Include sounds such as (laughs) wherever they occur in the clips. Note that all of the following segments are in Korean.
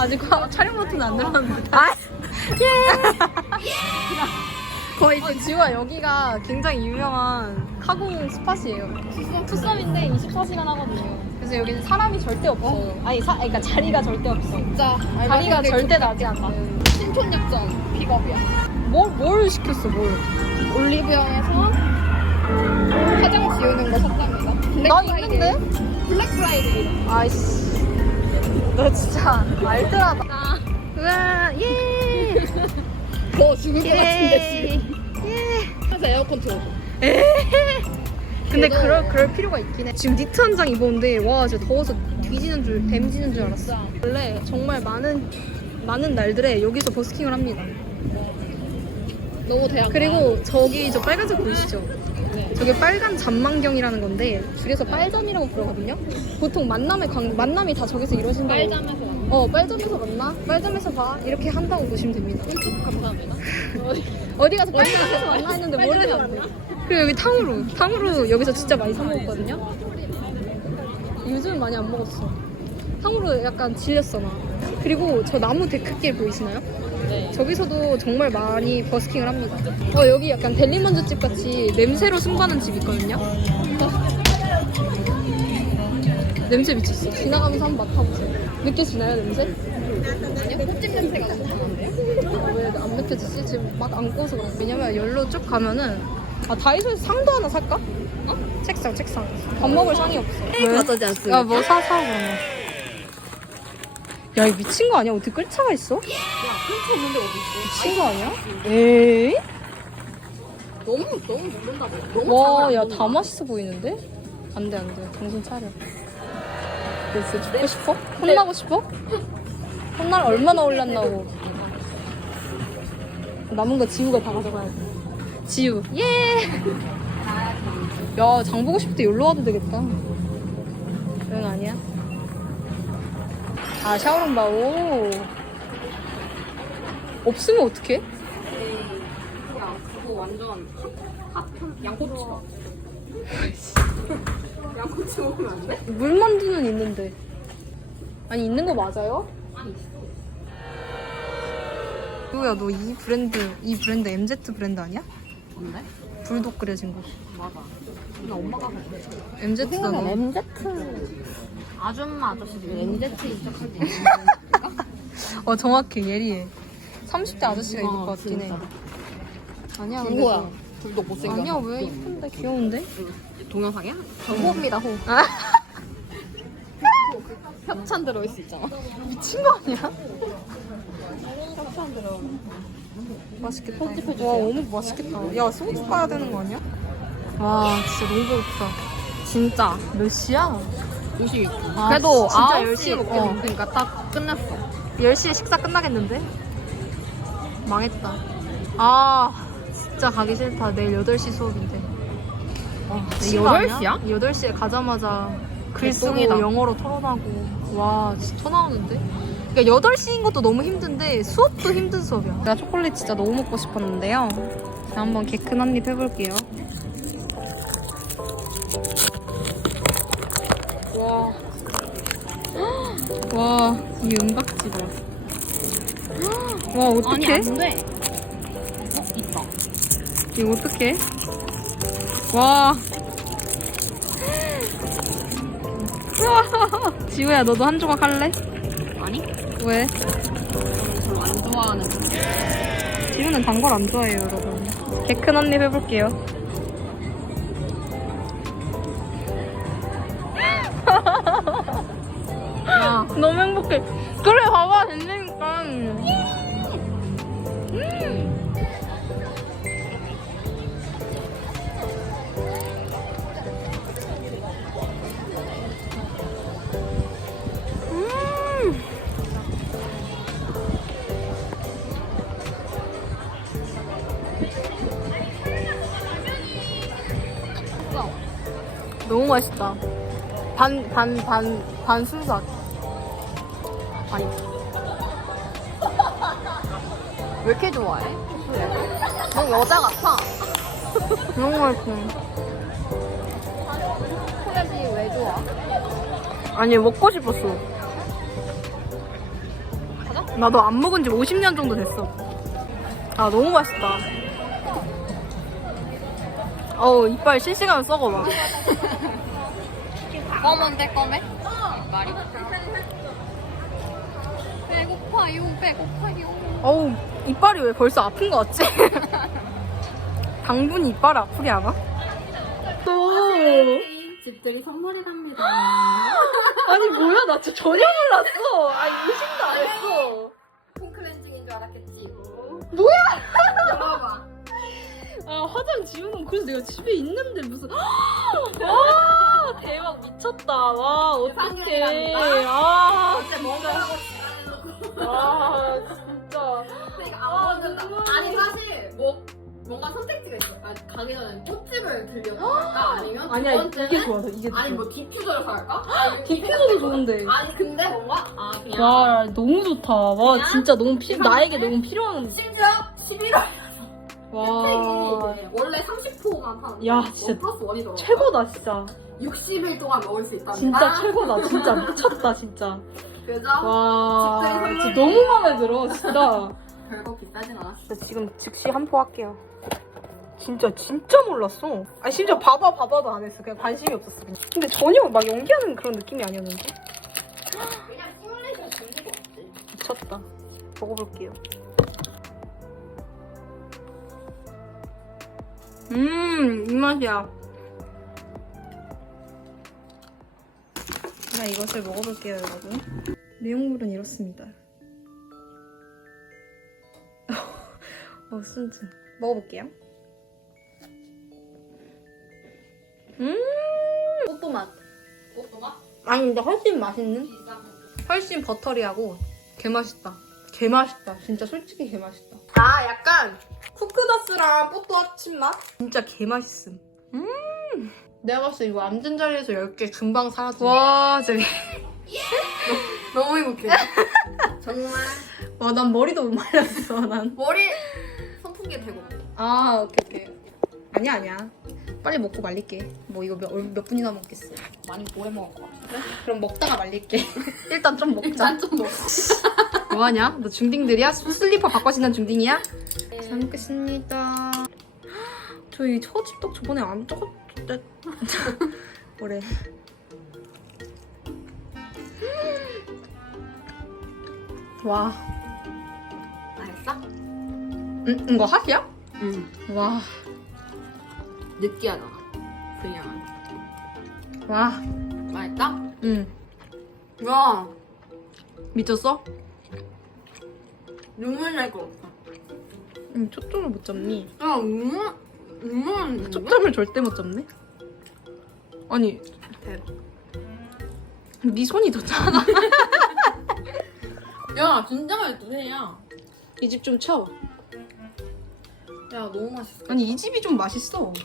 아직 화- 촬영 버튼 안 눌렀는데. 아, (laughs) 거의 어, 지우야 여기가 굉장히 유명한 카공 스팟이에요. 투썸인데 24시간 하거든요. 그래서 여기는 사람이 절대 없어. 아니 사, 그러니까 자리가 절대 없어. 진짜 자리가 절대 나지 않아. 신촌 약전 픽업이야. 뭘, 뭘 시켰어 뭘? 올리브영에서 화장 지우는 거 샀답니다. 블랙. 있는데? 블랙 프라이데이. 아이씨. 너 진짜 알뜰하다. 우와 예. 더 죽을 것 같은데 예. 지금. 예. 그래서 에어컨 틀어줘. 근데 그래도- 그럴 그럴 필요가 있긴 해. 지금 니트 한 장 입었는데 와 진짜 더워서 뒤지는 줄 댐지는 줄 알았어. 원래 정말 많은 많은 날들에 여기서 버스킹을 합니다. 너무 대학. 그리고 저기 저 빨간색 보이시죠? 네. 저게 빨간 잠망경이라는 건데 줄여서 빨잠이라고 부르거든요. 보통 만남의 관 만남이 다 저기서 이루어진다고. 빨잠에서 만나. 어 빨잠에서 만나? 빨잠에서 봐 이렇게 한다고 보시면 됩니다. 꿀팁 감사합니다. 어디 가서 빨잠에서 만나 했는데 빨잠에서 돼. 그리고 여기 탕후루 탕후루 여기서 진짜 많이 사 먹었거든요. 요즘 많이 안 먹었어. 탕후루 약간 질렸어 나. 그리고 저 나무 데크길 보이시나요? 네. 저기서도 정말 많이 버스킹을 합니다. 어, 여기 약간 델리만두 집 같이 냄새로 승부하는 집 있거든요. 냄새 미쳤어. 지나가면서 한번 맡아보세요. 느껴지나요, 냄새? 아니요? 꽃집 냄새가 너무 나는데요? 왜안 느껴지지? 지금 막안 꺼서 그래. 왜냐면 여기로 쭉 가면은 아 다이소에서 상도 하나 살까? 어? 책상, 책상. 밥 먹을 상이 없어. 어떠지 않습니까? 야, 뭐 사, 사, 그러면. 야, 이 미친 거 아니야? 어떻게 끌차가 있어? 야, 근처 없는데 어디 있어? 미친 거 아니야? 에이? 너무 너무 모른다고. 너무 와, 장난 야, 아니야. 다 맛있어 보이는데? 안 돼, 안 돼. 정신 차려. 너 진짜 죽고 싶어? 혼나고 싶어? 혼날 얼마나 올렸나고. 남은 거 지우가 다 가져가야 돼. 지우. 예! 야, 장 보고 싶을 때 여기로 와도 되겠다. 응, 아니야? 아, 봐, 오. 없으면 어떡해? 야, 그거 완전 핫, 핫, 양꼬치다. 양꼬치 먹으면 안 돼? 물만두는 있는데. 아니, 있는 거 맞아요? 아니, 있어. 누구야 너 이 브랜드 이 브랜드 MZ 브랜드 아니야? 뭔데? 불독 그려진 거 맞아. 나 엄마가 그래. MZ다 너 MZ. 아줌마 아저씨들 MZ 때. 어 정확해 예리해 30대 아저씨가 입을 어, 것 같긴 해. 아니야 근데 누구야? 둘도 못생겨. 아니야 왜 이쁜데 귀여운데? 동영상이야? 호입니다 호. 아 (laughs) 협찬 들어올 수 있잖아. 미친 거 아니야? 협찬 들어. 맛있겠다 편집해주세요. 와 어묵 맛있겠다 야 소주 까야 되는 거 아니야? 와 진짜 너무 배고프다 진짜 몇 시야? 2시. 아, 그래도 진짜 9시 10시. 먹게 어. 됐으니까 딱 끝났어. 10시에 식사 끝나겠는데? 망했다. 아, 진짜 가기 싫다. 내일 8시 수업인데. 아니야? 8시야? 8시에 가자마자 글 쓰고 개똥이다. 영어로 털어나고. 와, 진짜 토 나오는데? 그러니까 8시인 것도 너무 힘든데 수업도 힘든 수업이야. 내가 초콜릿 진짜 너무 먹고 싶었는데요. 제가 한번 개 큰 한 입 해볼게요. 와. 와, 이 은박지 봐. 와, 어떡해? 안 돼. 어 있다. 이거 어떡해? 와. (laughs) 지우야, 너도 한 조각 할래? 아니? 왜? 별로 안 좋아하는. 지우는 단 걸 안 좋아해요, 여러분. 개큰 한입 해볼게요. 너무 행복해. 그래, 봐봐, 된다니까. 음. 너무 맛있다. 반, 반, 반, 반 순삭. 아니. 왜 이렇게 좋아해? 너 여자 같아. 너무 맛있어. 코레지 왜 좋아? 아니, 먹고 싶었어. 나도 안 먹은 지 50년 정도 됐어. 아, 너무 맛있다. 어우, 이빨 실시간으로 썩어, 막. (laughs) 검은데 검해? 말이? 배고파요 배고파요 어우, 이빨이 왜 벌써 아픈 거 같지? (laughs) 당분이 이빨 아프게 하나? 집들이 선물이랍니다 (laughs) 아니, 뭐야, 나 진짜 전혀 몰랐어. 아니, 의심도 안 했어. 폼클렌징인 줄 알았겠지 뭐야? 열어봐 아 화장 지우는 그래서 내가 집에 있는데 무슨 와 (gasps) 대박 미쳤다 와 어떡해. 아 어째 뭔가 와 진짜 그러니까 아, 맞다. 아니 사실 뭐 뭔가 선택지가 있어. 아, 가기 전에 꽃집을 들려고 할까 아니면 두 아니야 번째는 이게 좋아서 이게 아니 뭐 디퓨저를 갈까? 아니, 디퓨저도 좋은데 아니 근데 뭔가 아 그냥 와 너무 좋다 와 그냥 진짜 너무 피 이상하게? 나에게 너무 필요한 심지어 11월 와 혜택이 원래 30호만 파는데 야, 원 진짜 플러스 원이더라고. 최고다 진짜 60일 동안 먹을 수 있답니다. 진짜 최고다 진짜 미쳤다 진짜 그죠? 와 집들이 진짜 선물이- 너무 마음에 들어 진짜 (laughs) 별거 비싸진 않았어. 저 지금 즉시 한포 할게요. 진짜 진짜 몰랐어. 아니 심지어 봐봐 봐봐도 안 했어. 그냥 관심이 없었어. 그냥. 근데 전혀 막 연기하는 그런 느낌이 아니었는데. 그냥 시뮬레이션 즐기고 왔지. 미쳤다. 먹어볼게요. 음, 이 맛이야. 자, 이것을 먹어볼게요, 여러분. 내용물은 이렇습니다. (laughs) 어, 순진. 먹어볼게요. 음, 뽀뽀 맛. 꽃도마? 아니, 근데 훨씬 맛있는? 훨씬 버터리하고 개 맛있다. 개 맛있다. 진짜 솔직히 개 맛있다. 아 약간 쿠크다스랑 뽀또 아침 맛? 진짜 개 맛있음. 음. 내가 봤을 때 이거 앉은 자리에서 10개 금방 사라져. 와 진짜. (laughs) 너무 행복해. (laughs) 정말 와 난 머리도 못 말렸어 난. 머리 선풍기에 대고. 아 오케이 오케이. 아니야 아니야. 빨리 먹고 말릴게. 뭐 이거 몇, 몇 분이나 먹겠어. 많이 오래 먹을 것 같은데? 그럼 먹다가 말릴게. (laughs) 일단 좀 먹자. 일단 좀 먹어. (laughs) 뭐하냐? 너 중딩들이야? 수- 슬리퍼 바꿔 신는 중딩이야? 잘 먹겠습니다. (gasps) 저희 처집떡 저번에 안 적었대. 뭐래? 와, 맛있어? 음, 이거 핫이야? 응. 와, 느끼하잖아. 그냥. 와, 맛있다? 응, 와, 미쳤어? 눈물 날 것 같아. 응, 초점을 못 잡니? 야, 음, 음. 초점을 절대 못 잡네. 아니, 대박. 네 손이 더 작아. (laughs) 야, 진짜 맛있다, 야. 이 집 좀 쳐. 야, 너무 맛있어. 아니 이 집이 좀 맛있어. (laughs)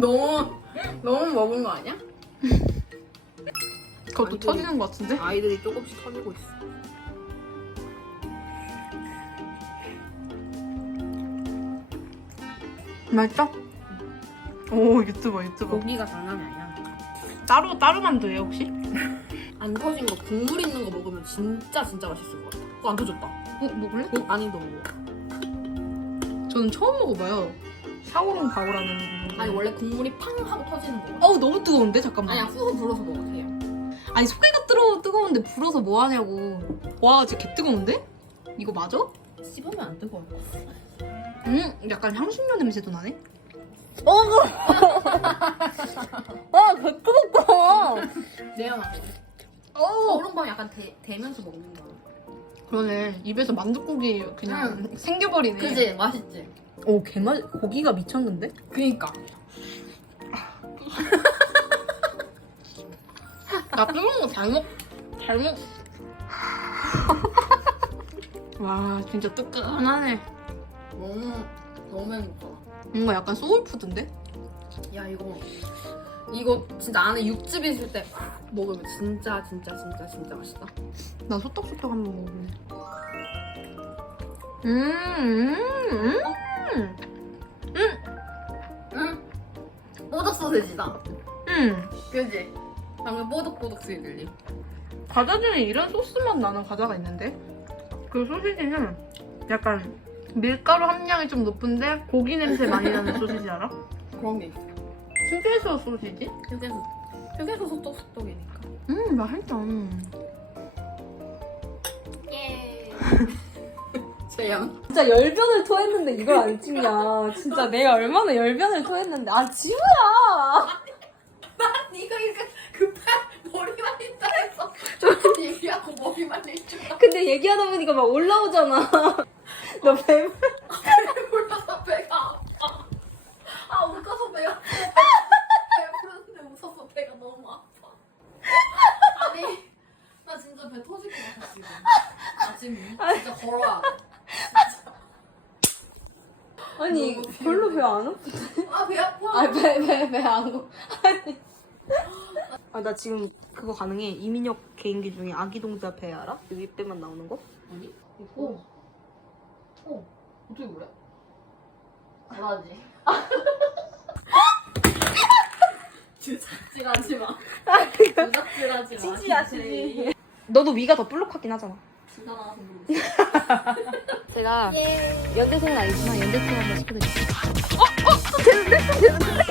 너무, 너무 먹은 거 아니야? 그것도 아이들이- 터지는 것 같은데? 아이들이 조금씩 터지고 있어. 맛있어? 오 유튜버 유튜버. 고기가 장난이 아니야. 따로 따로 만두예요 혹시? 안 터진 거, 국물 있는 거 먹으면 진짜 진짜 맛있을 것 같아. 그거 안 터졌다. 어 먹을래? 어? 아닌데 먹어. 저는 처음 먹어봐요. 샤오롱 바오라는. 아니, 원래 국물이 팡 하고 터지는 거. 어우 너무 뜨거운데 잠깐만. 아니야, 후후 불어서 먹어, 돼요. 아니 소개가 뜨거 뜨거운데 불어서 뭐 하냐고. 와 진짜 개 뜨거운데? 이거 맞아? 씹으면 안 뜨거워. 음 약간 향신료 냄새도 나네. 아, 개 뜨겁다. 내연하게. 어. (laughs) 얼음밥 약간 대, 대면서 먹는 거. 그러네 입에서 만둣국이 그냥 생겨버리네. 그지? 맛있지? 오 개맛 고기가 미쳤는데? 그니까. (laughs) 나 뜨거운 거 잘 먹, 잘 먹. (laughs) 와, 진짜 뜨끈하네. 너무, 너무 행복하다. 뭔가 약간 소울푸드인데? 야, 이거. 이거 진짜 안에 육즙 있을 때 먹으면 진짜, 진짜, 진짜, 진짜 맛있다. 나 소떡소떡 한번 먹어볼래. 음, 음, 음. 응? 오적 소세지다. 음. 음 그지? 방금 뽀득뽀득 소리 들리. 과자 중에 이런 소스 맛 나는 과자가 있는데 그 소시지는 약간 밀가루 함량이 좀 높은데 고기 냄새 많이 나는 소시지 알아? 그런 게 있어. 휴게소 소시지? 휴게소. 휴게소 소떡 소떡이니까. 음 맛있다 예. (laughs) 재영. 진짜 열변을 토했는데 이걸 안 찍냐. 진짜 내가 얼마나 열변을 토했는데. 아, 지우야! 네가 이렇게 급한 머리만 있다 해서 좀 얘기하고 머리만 일줄 근데 얘기하다 보니까 막 올라오잖아. 너 배, 몰라서 배가 아파. 아 웃어서 배가 배부른데 웃어서 배가 너무 아파. 아니 나 진짜 배 터질 것 같아 지금. 나 지금 진짜 걸어야 돼. 아니, 너무 별로? 배 안 아파. 아배 아파. 아, 배, 배, 배안 고. 아니. 아, 나 지금 그거 가능해. 이민혁 개인기 중에 아기 동자 배 알아? 윗배만 나오는 거? 아니? 오. 오. 어떻게 그래? 잘하지. 주작질하지 마. 주작질하지 마. 지지야, 지지. (laughs) 너도 위가 더 볼록하긴 하잖아. 진짜 나와서 모르겠어. (laughs) 제가 연대생은 아니지만 연대생 한번 시켜드릴게요. 어? 어? 되는데? 되는데?